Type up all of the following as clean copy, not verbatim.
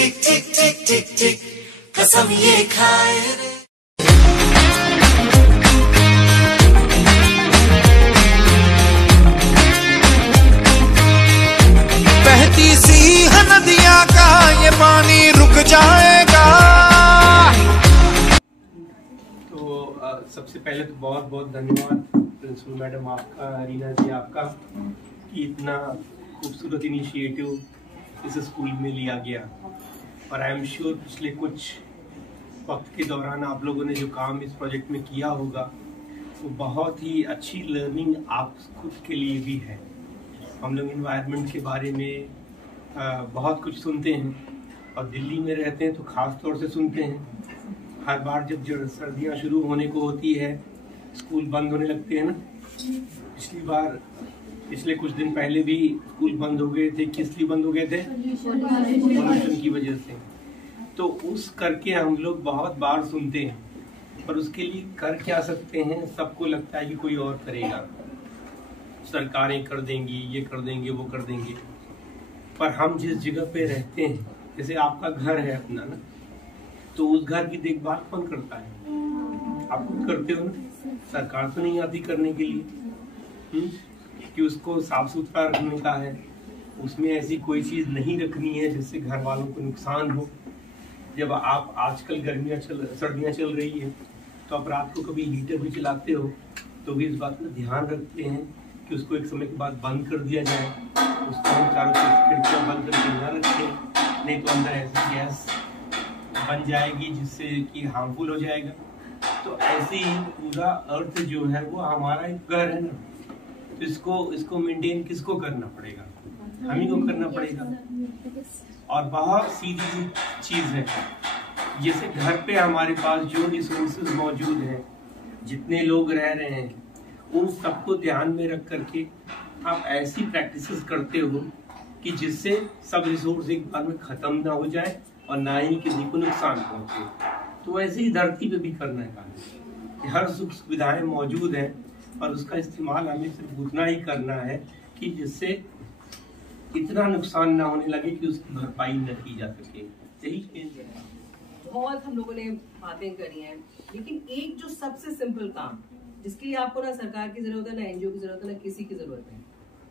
टिक टिक टिक टिक टिक कसम ये खाए रे। बहती सी है नदियां का ये पानी रुक जाएगा। तो सबसे पहले तो बहुत बहुत धन्यवाद प्रिंसिपल मैडम आपका, रीना जी आपका, कि इतना खूबसूरत इनिशिएटिव इस स्कूल में लिया गया। और आई एम श्योर पिछले कुछ वक्त के दौरान आप लोगों ने जो काम इस प्रोजेक्ट में किया होगा वो बहुत ही अच्छी लर्निंग आप खुद के लिए भी है। हम लोग इन्वायरमेंट के बारे में बहुत कुछ सुनते हैं और दिल्ली में रहते हैं तो ख़ास तौर से सुनते हैं। हर बार जब सर्दियाँ शुरू होने को होती है स्कूल बंद होने लगते हैं ना। पिछले कुछ दिन पहले भी स्कूल बंद हो गए थे। किस लिए बंद हो गए थे? पोल्यूशन की वजह से। तो उस करके हम लोग बहुत बार सुनते हैं, पर उसके लिए कर क्या सकते हैं? सबको लगता है कि कोई और करेगा, सरकारें कर देंगी, ये कर देंगे, वो कर देंगे। पर हम जिस जगह पे रहते हैं, जैसे आपका घर है अपना ना, तो उस घर की देखभाल कौन करता है? आप खुद करते हो ना। सरकार तो नहीं आती करने के लिए कि उसको साफ सुथरा रखने का है, उसमें ऐसी कोई चीज नहीं रखनी है जिससे घर वालों को नुकसान हो। जब आप आजकल सर्दियां चल रही है तो आप रात को कभी हीटर भी चलाते हो तो भी इस बात का ध्यान रखते हैं कि उसको एक समय के बाद बंद कर दिया जाए, उसको हम चारों तरफ खिड़कियां बंद करके न रखें, नहीं तो अंदर ऐसी गैस बन जाएगी जिससे कि हार्मफुल हो जाएगा। तो ऐसे ही पूरा अर्थ जो है वो हमारा एक घर है ना, तो इसको मेंटेन किसको करना पड़ेगा? हम ही को करना पड़ेगा। और बहुत सीधी चीज है, जैसे घर पे हमारे पास जो रिसोर्सेज मौजूद हैं, जितने लोग रह रहे हैं, उन सबको ध्यान में रख करके आप ऐसी प्रैक्टिसेस करते हो कि जिससे सब रिसोर्स एक बार में खत्म ना हो जाए और ना ही किसी को नुकसान पहुंचे। तो ऐसे ही धरती पे भी करना है काम। हर सुख सुविधाएं मौजूद हैं और उसका इस्तेमाल हमें सिर्फ उतना ही करना है कि जिससे इतना नुकसान ना होने लगे कि उसकी भरपाई न की जा सके। यही चेंज है। बहुत हम लोगों ने बातें करी हैं, लेकिन एक जो सबसे सिंपल काम जिसके लिए आपको ना सरकार की जरूरत है, ना एनजीओ की जरूरत है, ना किसी की जरूरत है,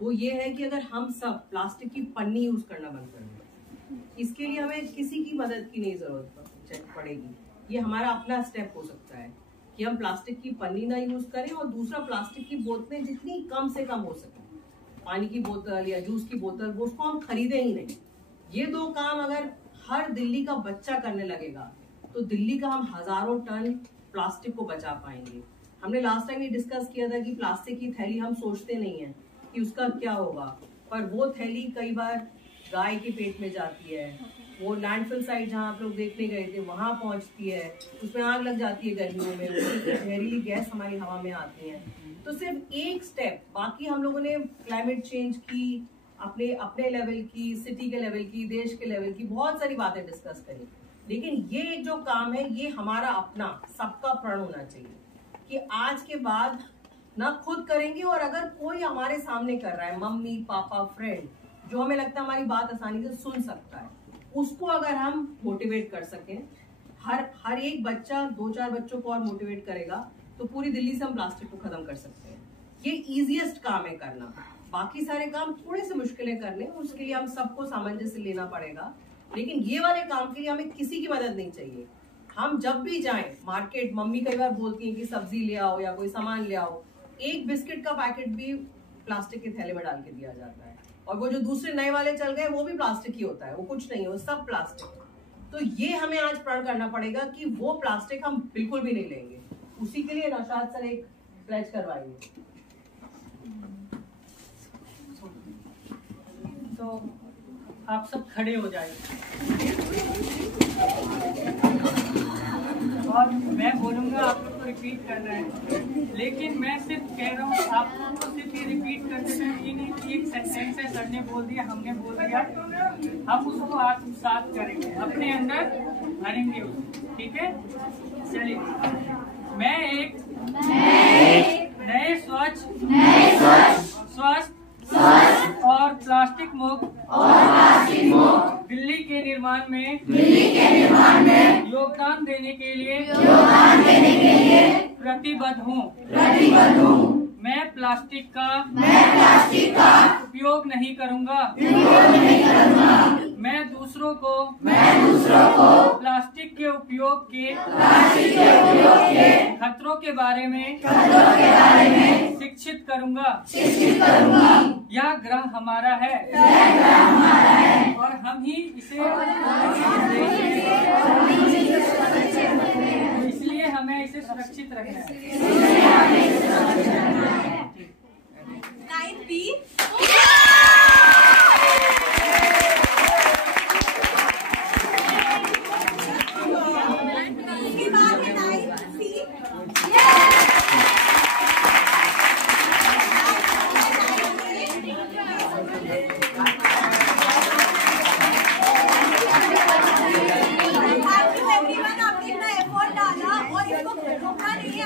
वो ये है कि अगर हम सब प्लास्टिक की पन्नी यूज करना बंद कर दें, इसके लिए हमें किसी की मदद की नहीं जरूरत पड़ेगी। ये हमारा अपना स्टेप हो सकता है कि हम प्लास्टिक की पन्नी ना यूज करें, और दूसरा प्लास्टिक की बोतलें जितनी कम से कम हो सके, पानी की बोतल या जूस की बोतल, वो उसको हम खरीदे ही नहीं। ये दो काम अगर हर दिल्ली का बच्चा करने लगेगा तो दिल्ली का हम हजारों टन प्लास्टिक को बचा पाएंगे। हमने लास्ट टाइम ये डिस्कस किया था कि प्लास्टिक की थैली हम सोचते नहीं है कि उसका क्या होगा, पर वो थैली कई बार गाय के पेट में जाती है, वो लैंडफिल साइट जहाँ आप लोग देखने गए थे वहां पहुंचती है, उसमें आग लग जाती है गर्मियों में, जहरीली गैस हमारी हवा में आती है। तो सिर्फ एक स्टेप, बाकी हम लोगों ने क्लाइमेट चेंज की, अपने लेवल की, सिटी के लेवल की, देश के लेवल की बहुत सारी बातें डिस्कस करी, लेकिन ये जो काम है ये हमारा अपना सबका प्रण होना चाहिए कि आज के बाद ना खुद करेंगे, और अगर कोई हमारे सामने कर रहा है, मम्मी पापा फ्रेंड, जो हमें लगता है हमारी बात आसानी से सुन सकता है, उसको अगर हम मोटिवेट कर सकें, हर एक बच्चा 2-4 बच्चों को और मोटिवेट करेगा तो पूरी दिल्ली से हम प्लास्टिक को खत्म कर सकते हैं। ये इजीएस्ट काम है करना, बाकी सारे काम थोड़े से मुश्किलें करने, उसके लिए हम सबको सामंजस्य लेना पड़ेगा, लेकिन ये वाले काम के लिए हमें किसी की मदद नहीं चाहिए। हम जब भी जाएं मार्केट, मम्मी कई बार बोलती हैं कि सब्जी ले आओ या कोई सामान ले आओ, एक बिस्किट का पैकेट भी प्लास्टिक के थैले में डाल के दिया जाता है, और वो जो दूसरे नए वाले चल गए वो भी प्लास्टिक ही होता है, वो कुछ नहीं है, वो सब प्लास्टिक। तो ये हमें आज प्रण करना पड़ेगा कि वो प्लास्टिक हम बिल्कुल भी नहीं लेंगे। उसी के लिए नौशाद सर एक प्लेज करवाएंगे। तो आप सब खड़े हो जाइए और मैं बोलूँगा, आप लोग को रिपीट करना है, लेकिन मैं सिर्फ कह रहा हूँ आप लोगों को सिर्फ ये रिपीट कर देना है। ये नहीं कि एक सेंटेंस है, सर ने बोल दिया, हमने बोल दिया, हम उसको आत्मसात करेंगे, अपने अंदर भरेंगे उसको, ठीक है? चलिए, मैं एक नए स्वच्छ, स्वस्थ और और प्लास्टिक मुक्त दिल्ली के निर्माण में योगदान देने के लिए प्रतिबद्ध हूँ। मैं प्लास्टिक का उपयोग नहीं करूँगा। मैं दूसरों को प्लास्टिक के उपयोग के खतरों के बारे में शिक्षित करूँगा। यह ग्रह हमारा है और हम ही इसे इसलिए हमें इसे सुरक्षित रखना है।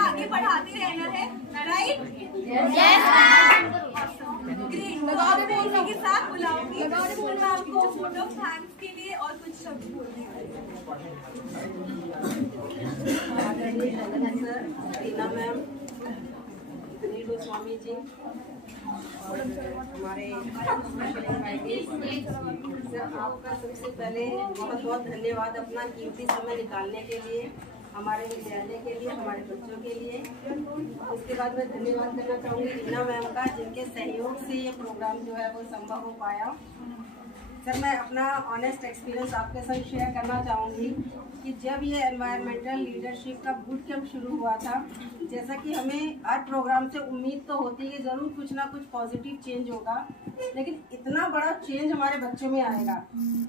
आगे बढ़ाते रहना है, राइट? ग्रेट। के साथ बुलाऊंगी आपको फोटो थैंक्स के लिए और कुछ शब्द बोलने रीना मैम, अनिल गोस्वामी जी और हमारे सर, आपका सबसे पहले बहुत बहुत धन्यवाद अपना कीमती समय निकालने के लिए, हमारे विद्यालय के लिए, हमारे बच्चों के लिए। उसके बाद मैं धन्यवाद करना चाहूँगी रीना मैम का, जिनके सहयोग से ये प्रोग्राम जो है वो संभव हो पाया। सर, मैं अपना ऑनेस्ट एक्सपीरियंस आपके साथ शेयर करना चाहूँगी कि जब ये एनवायरमेंटल लीडरशिप का बूट कैंप शुरू हुआ था, जैसा कि हमें हर प्रोग्राम से उम्मीद तो होती है ज़रूर कुछ ना कुछ पॉजिटिव चेंज होगा, लेकिन इतना बड़ा चेंज हमारे बच्चों में आएगा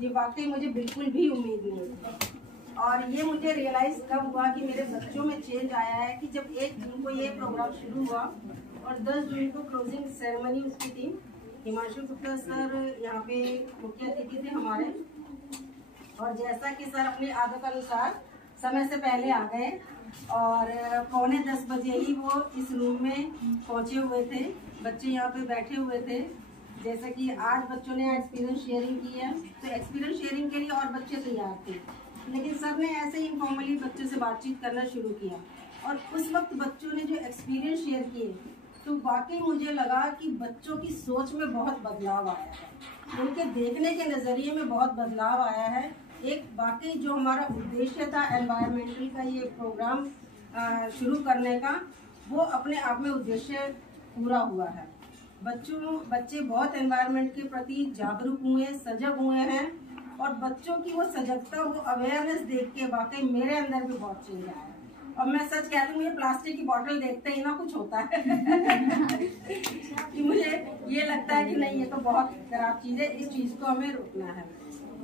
ये वाकई मुझे बिल्कुल भी उम्मीद नहीं थी। और ये मुझे रियलाइज़ कब हुआ कि मेरे बच्चों में चेंज आया है कि जब 1 जून को ये प्रोग्राम शुरू हुआ और 10 जून को क्लोजिंग सेरेमनी उसकी थी। हिमांशु गुप्ता सर यहाँ पे मुख्य अतिथि थे हमारे, और जैसा कि सर अपनी आदत अनुसार समय से पहले आ गए और 9:45 बजे ही वो इस रूम में पहुँचे हुए थे। बच्चे यहाँ पे बैठे हुए थे। जैसे कि आज बच्चों ने एक्सपीरियंस शेयरिंग की है, तो एक्सपीरियंस शेयरिंग के लिए और बच्चे तैयार थे, लेकिन सर ने ऐसे ही इनफॉर्मली बच्चों से बातचीत करना शुरू किया और उस वक्त बच्चों ने जो एक्सपीरियंस शेयर किए तो वाकई मुझे लगा कि बच्चों की सोच में बहुत बदलाव आया है, उनके देखने के नज़रिए में बहुत बदलाव आया है। एक वाकई जो हमारा उद्देश्य था एनवायरमेंटल का ये प्रोग्राम शुरू करने का, वो अपने आप में उद्देश्य पूरा हुआ है। बच्चे बहुत एनवायरमेंट के प्रति जागरूक हुए, सजग हुए हैं, और बच्चों की वो सजगता, वो अवेयरनेस देख के वाकई मेरे अंदर भी बहुत चेंज आया है। और मैं सच कहती हूँ, ये प्लास्टिक की बोतल देखते ही ना कुछ होता है कि मुझे ये लगता है कि नहीं, ये तो बहुत खराब चीज़ है, इस चीज़ को हमें रोकना है।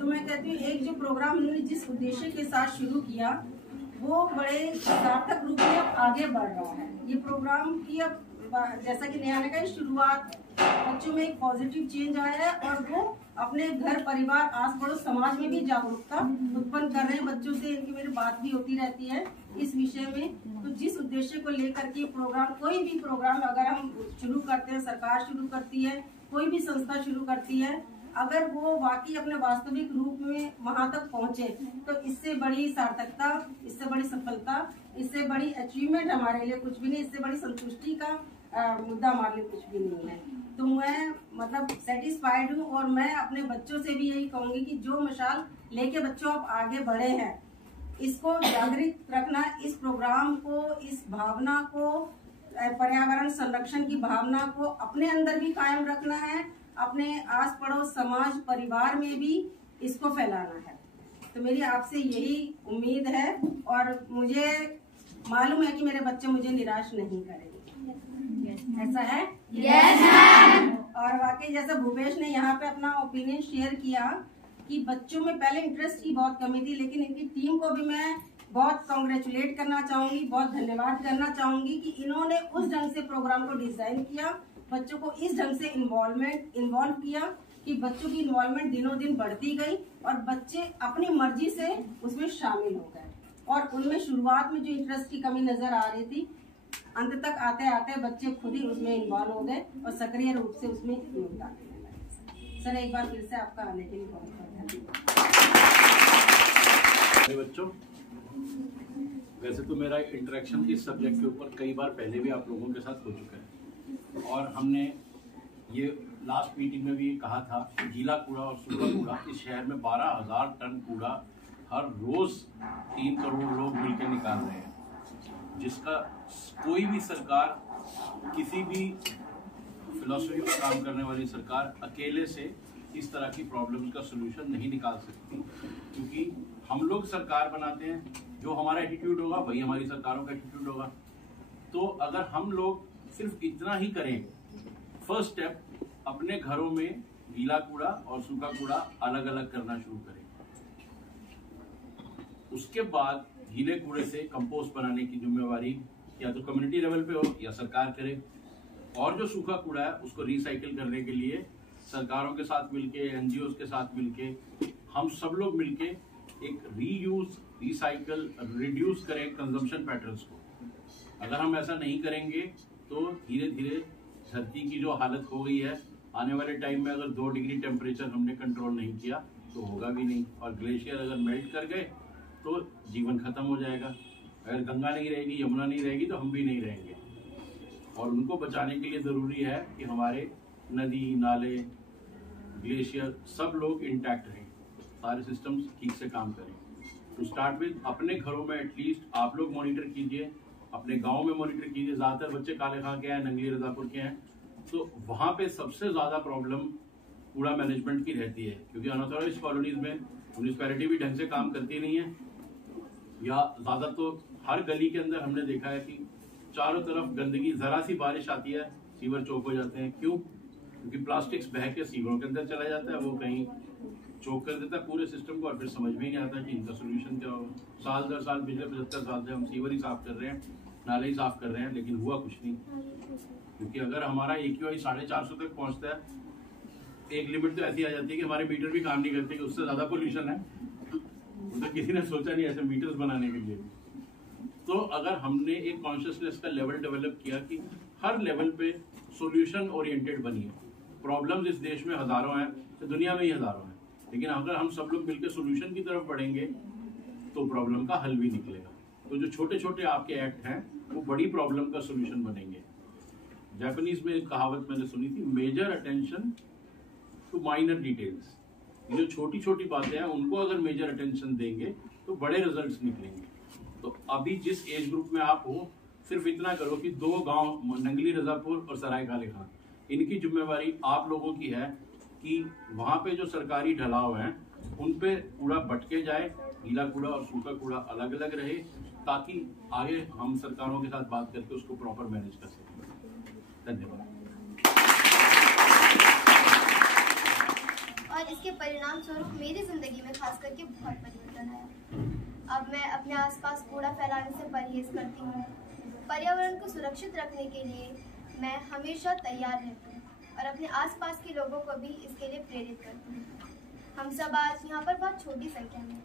तो मैं कहती हूँ एक जो प्रोग्राम हमने जिस उद्देश्य के साथ शुरू किया वो बड़े सार्थक रूप में अब आगे बढ़ रहा है। ये प्रोग्राम की अब जैसा कि नया का शुरुआत, बच्चों में एक पॉजिटिव चेंज आया है और वो अपने घर परिवार आस पड़ोस समाज में भी जागरूकता उत्पन्न कर रहे हैं। बच्चों से इनकी मेरी बात भी होती रहती है इस विषय में। तो जिस उद्देश्य को लेकर के प्रोग्राम, कोई भी प्रोग्राम अगर हम शुरू करते हैं, सरकार शुरू करती है, कोई भी संस्था शुरू करती है, अगर वो वाकई अपने वास्तविक रूप में वहाँ तक पहुँचे तो इससे बड़ी सार्थकता, इससे बड़ी सफलता, इससे बड़ी अचीवमेंट हमारे लिए कुछ भी नहीं, इससे बड़ी संतुष्टि का मुद्दा हमारे लिए कुछ भी नहीं है। तो मैं मतलब सेटिस्फाइड हूँ और मैं अपने बच्चों से भी यही कहूँगी कि जो मशाल लेके बच्चों आप आगे बढ़े हैं, इसको जागृत रखना, इस प्रोग्राम को, इस भावना को, पर्यावरण संरक्षण की भावना को अपने अंदर भी कायम रखना है, अपने आस पड़ोस समाज परिवार में भी इसको फैलाना है। तो मेरी आपसे यही उम्मीद है और मुझे मालूम है कि मेरे बच्चे मुझे निराश नहीं करेंगे। ऐसा है? Yes ma'am. और वाकई जैसा भूपेश ने यहाँ पे अपना ओपिनियन शेयर किया कि बच्चों में पहले इंटरेस्ट की बहुत कमी थी, लेकिन इनकी टीम को भी मैं बहुत कॉन्ग्रेचुलेट करना चाहूँगी, बहुत धन्यवाद करना चाहूँगी कि इन्होंने उस ढंग से प्रोग्राम को डिजाइन किया, बच्चों को इस ढंग से इन्वॉल्व किया कि बच्चों की इन्वॉल्वमेंट दिनों दिन बढ़ती गई और बच्चे अपनी मर्जी से उसमें शामिल हो गए। और उनमें शुरुआत में जो इंटरेस्ट की कमी नजर आ रही थी, अंत तक आते आते बच्चे खुद ही उसमें इन्वॉल्व हो गए और सक्रिय रूप से उसमें योगदान देने लगे। सर एक बार फिर से आपका आने के लिए बहुत धन्यवाद। बच्चों, वैसे तो मेरा इंटरेक्शन इस सब्जेक्ट के ऊपर कई बार पहले भी आप लोगों के साथ हो चुका है और हमने ये लास्ट मीटिंग में भी कहा था कि गीला कूड़ा और सूखा कूड़ा इस शहर में 12,000 टन कूड़ा हर रोज 3 करोड़ लोग मिलकर निकाल रहे हैं, जिसका कोई भी सरकार, किसी भी फिलॉसफी पर काम करने वाली सरकार अकेले से इस तरह की प्रॉब्लम्स का सोल्यूशन नहीं निकाल सकती, क्योंकि हम लोग सरकार बनाते हैं, जो हमारा एटीट्यूड होगा वही हमारी सरकारों का एटीट्यूड होगा। तो अगर हम लोग सिर्फ इतना ही करें, फर्स्ट स्टेप अपने घरों में गीला कूड़ा और सूखा कूड़ा अलग अलग करना शुरू करें, उसके बाद गीले कूड़े से कंपोस्ट बनाने की जिम्मेवारी या तो कम्युनिटी लेवल पे हो या सरकार करे, और जो सूखा कूड़ा है उसको रिसाइकिल करने के लिए सरकारों के साथ मिलके, एनजीओ के साथ मिलके, हम सब लोग मिलके एक रीयूज, रिसाइकल, रिड्यूस करें कंजम्पशन पैटर्न्स को। अगर हम ऐसा नहीं करेंगे तो धीरे धीरे धरती की जो हालत हो गई है, आने वाले टाइम में अगर 2 डिग्री टेम्परेचर हमने कंट्रोल नहीं किया तो होगा भी नहीं, और ग्लेशियर अगर मेल्ट कर गए तो जीवन खत्म हो जाएगा। अगर गंगा नहीं रहेगी, यमुना नहीं रहेगी तो हम भी नहीं रहेंगे, और उनको बचाने के लिए ज़रूरी है कि हमारे नदी, नाले, ग्लेशियर सब लोग इंटैक्ट रहें, सारे सिस्टम्स ठीक से काम करें। टू स्टार्ट विद अपने घरों में एटलीस्ट आप लोग मॉनिटर कीजिए, अपने गांव में मॉनिटर कीजिए। ज़्यादातर बच्चे काले खां के हैं, नंगली रजापुर के हैं, तो वहाँ पे सबसे ज़्यादा प्रॉब्लम कूड़ा मैनेजमेंट की रहती है, क्योंकि अनऑथराइज्ड कॉलोनीज में म्यूनिसिपैलिटी भी ढंग से काम करती नहीं है, या ज़्यादा तो हर गली के अंदर हमने देखा है कि चारों तरफ गंदगी, ज़रा सी बारिश आती है सीवर चौक हो जाते हैं। क्यों? क्योंकि प्लास्टिक्स बह के सीवरों के अंदर चला जाता है, वो कहीं चौक कर देता है पूरे सिस्टम को, और फिर समझ में ही नहीं आता कि इनका सोल्यूशन क्या होगा। साल दर साल, पिछले 75 साल से हम सीवर ही साफ कर रहे हैं, नाले ही साफ कर रहे हैं, लेकिन हुआ कुछ नहीं। क्योंकि अगर हमारा AQI 450 तक पहुंचता है, एक लिमिट तो ऐसी आ जाती है कि हमारे मीटर भी काम नहीं करते, कि उससे ज़्यादा पोल्यूशन है, तो किसी ने सोचा नहीं ऐसे मीटर्स बनाने के लिए। तो अगर हमने एक कॉन्शियसनेस का लेवल डेवलप किया कि हर लेवल पे सॉल्यूशन ओरिएंटेड बनिए। प्रॉब्लम्स इस देश में हजारों हैं, तो दुनिया में ही हजारों हैं, लेकिन अगर हम सब लोग मिलकर सॉल्यूशन की तरफ बढ़ेंगे तो प्रॉब्लम का हल भी निकलेगा। तो जो छोटे छोटे आपके एक्ट हैं वो बड़ी प्रॉब्लम का सॉल्यूशन बनेंगे। जापानीज में एक कहावत मैंने सुनी थी, major attention to minor details. ये जो छोटी छोटी बातें हैं उनको अगर मेजर अटेंशन देंगे तो बड़े रिजल्ट्स निकलेंगे। तो अभी जिस एज ग्रुप में आप हो, सिर्फ इतना करो कि 2 गांव, नंगली रजापुर और सराय काले खां, इनकी जिम्मेवारी आप लोगों की है कि वहाँ पे जो सरकारी ढलाव हैं उन पे कूड़ा बटके जाए, गीला कूड़ा और सूखा कूड़ा अलग अलग रहे, ताकि आगे हम सरकारों के साथ बात करके उसको प्रॉपर मैनेज कर सकें। धन्यवाद। और इसके परिणाम स्वरूप मेरी जिंदगी में खास करके बहुत परिवर्तन आया। अब मैं अपने आसपास कूड़ा फैलाने से परहेज करती हूँ। पर्यावरण को सुरक्षित रखने के लिए मैं हमेशा तैयार रहती हूँ और अपने आसपास के लोगों को भी इसके लिए प्रेरित करती हूँ। हम सब आज यहाँ पर बहुत छोटी संख्या में हैं।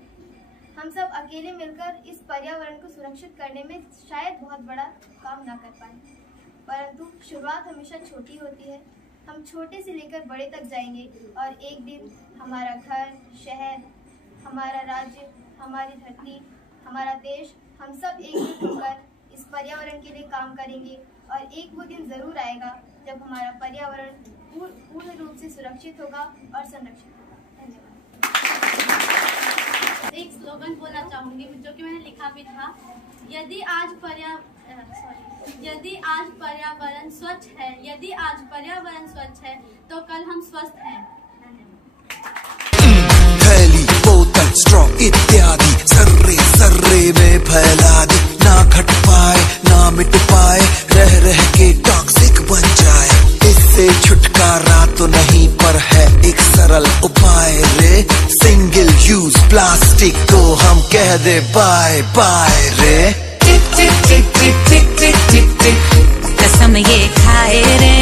हम सब अकेले मिलकर इस पर्यावरण को सुरक्षित करने में शायद बहुत बड़ा काम ना कर पाए, परंतु शुरुआत हमेशा छोटी होती है। हम छोटे से लेकर बड़े तक जाएंगे और एक दिन हमारा घर, शहर, हमारा राज्य, हमारी धरती, हमारा देश, हम सब एकजुट होकर इस पर्यावरण के लिए काम करेंगे और एक वो दिन ज़रूर आएगा जब हमारा पर्यावरण पूर्ण रूप से सुरक्षित होगा और संरक्षित होगा। धन्यवाद। एक स्लोगन बोलना चाहूँगी जो कि मैंने लिखा भी था, यदि आज पर्यावरण स्वच्छ है, यदि आज पर्यावरण स्वच्छ है तो कल हम स्वस्थ हैं। थैली, बोतल, स्ट्रॉ इत्यादि सर्रे सर्रे में फैला दी, ना घट पाए ना मिट पाए, रह रह के टॉक्सिक बन जाए। इससे छुटकारा तो नहीं पर है एक सरल उपाय रे, सिंगल यूज प्लास्टिक को हम कह दे बाय बाय रे। टिक टिक टिक टिक टिक टिक टिक टिक कसम ये खाए रे,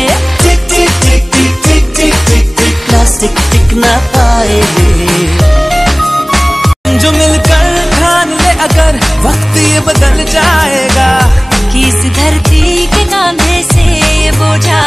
टिक टिक टिक टिक टिक टिक टिक टिक प्लास्टिक टिक ना पाए रे। जो मिलकर ठान ले अगर वक्त ये बदल जाएगा, कि इस धरती के कांधे से ये बोझा